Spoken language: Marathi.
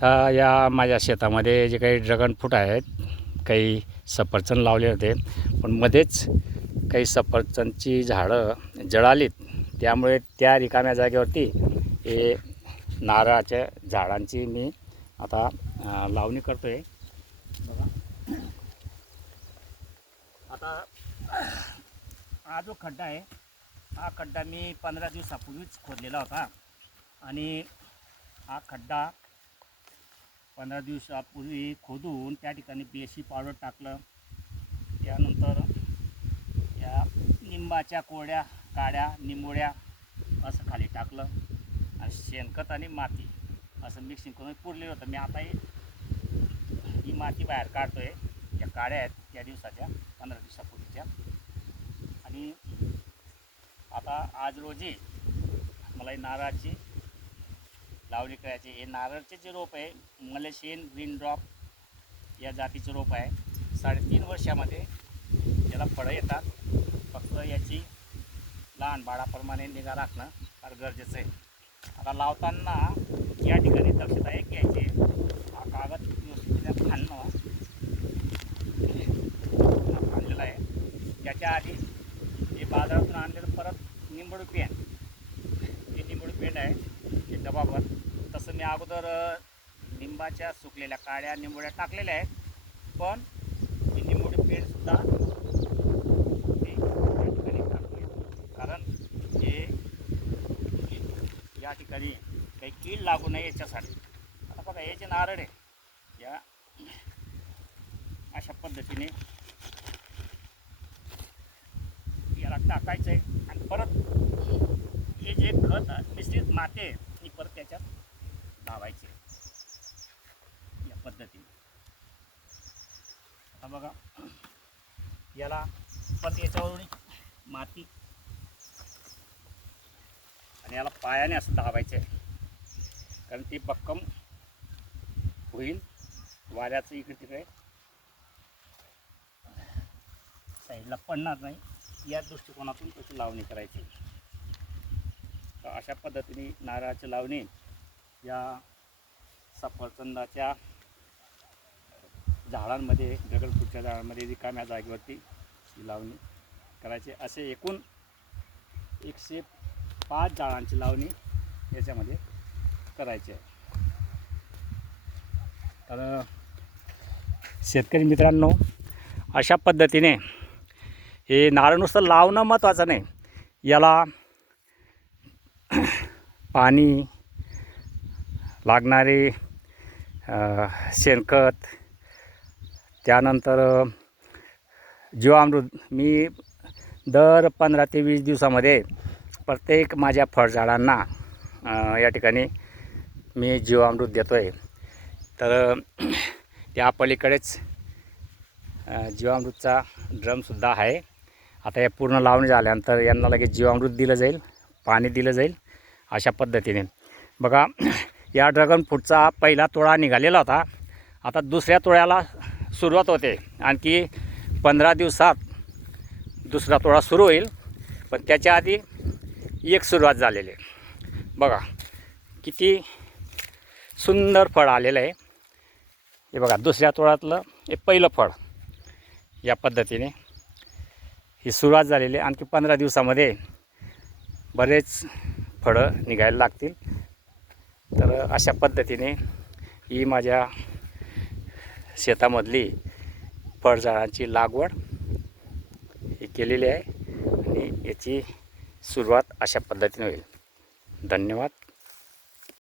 तर या माझ्या शेतामध्ये जे काही ड्रॅगन फ्रूट आहेत, काही सफरचंद लावले होते, पण मध्येच काही सफरचंदची झाडं जळालीत. त्यामुळे त्या रिकाम्या जागेवरती हे नारळाच्या झाडांची मी आता लावणी करतो आहे. बघा, आता हा जो खड्डा आहे, हा खड्डा मी 15 दिवसापूर्वीच खोदलेला होता आणि हा खड्डा 15 दिवसापूर्वी खोदून त्या ठिकाणी BSC पावडर टाकलं. त्यानंतर या निंबाच्या कोड्या, काड्या, निंबोड्या असं खाली टाकलं आणि शेणखत आणि माती असं मिक्सिंग करून पुरलेलं होतं. मी आता ही माती बाहेर काढतो आहे. त्या काड्या आहेत त्या दिवसाच्या, 15 दिवसापूर्वीच्या. आणि आता आज रोजी मला नारळाची लावणी करायची. हे नारळचे जे रोप आहे, मलेशियन ग्रीन ड्रॉप या जातीचे रोप आहे. 3.5 वर्षामध्ये याला फळं येतात. फक्त याची लहान बाळाप्रमाणे निगा राखणं फार गरजेचं आहे. आता लावताना या ठिकाणी दक्षता एक घ्यायची. हा कागद व्यवस्थित खाणं आणलेला आहे. त्याच्या आधी हे बाजारातून आणलेलं परत निंबोळी पेंड, हे निंबोळी पेंड आहे हे डबाभर. तसं मी अगोदर लिंबाच्या सुकलेल्या काड्या निंबोळ्या टाकलेल्या आहेत, पण ही निंबोळी पेंडसुद्धा मी या ठिकाणी टाकले. कारण हे या ठिकाणी काही कीड लागू नये याच्यासाठी. आता बघा, हे जे नारळ आहे, या अशा पद्धतीने याला टाकायचं आहे आणि परत हे जे खत मिश्रित माती आहे ती परत त्याच्यात लावायची या पद्धतीने. आता बघा, याला परत याच्यावरून माती आणि याला पायाने असं दाबायचं आहे, कारण ती भक्कम होईल. वाऱ्याचं इकडे तिकडे साईडला पडणार नाही, या दृष्टिकोनातून त्याची लावणी करायची. तर अशा पद्धतीने नारळाची लावणी या सफरचंदाच्या झाडांमध्ये, ड्रॅगन फ्रूटच्या झाडांमध्ये रिकाम्या जागेवरती ही लावणी करायची. असे एकूण 105 झाडांची लावणी याच्यामध्ये करायची आहे. तर शेतकरी मित्रांनो, अशा पद्धतीने हे नारळ नुसतं लावणं महत्त्वाचं नाही, याला पाणी लागणारे शेणखत, त्यानंतर जीवामृत. मी दर 15 ते 20 दिवसामध्ये प्रत्येक माझ्या फळझाडांना या ठिकाणी मी जीवामृत देतो आहे. तर त्या पलीकडेच जीवामृतचा ड्रमसुद्धा आहे. आता या पूर्ण लावणी झाल्यानंतर यांना लगेच जीवामृत दिलं जाईल, पाणी दिलं जाईल. अशा पद्धतीने बघा, या ड्रॅगन फ्रूटचा पहिला तोडा निघालेला होता. आता दुसऱ्या तोड्याला सुरुवात होते. आणखी 15 दिवसात दुसरा तोडा सुरू होईल, पण त्याच्या आधी एक सुरुवात झालेली आहे. बघा किती सुंदर फळ आलेलं आहे. हे बघा, दुसऱ्या तोड्यातलं हे पहिलं फळ. या पद्धतीने ही सुरुवात झालेली आहे. आणखी 15 दिवसामध्ये बरेच फळं निघायला लागतील. तर अशा पद्धतीने ही माझ्या शेतामधली फळझाडांची लागवड ही केलेली आहे आणि याची सुरुवात अशा पद्धतीने होईल. धन्यवाद.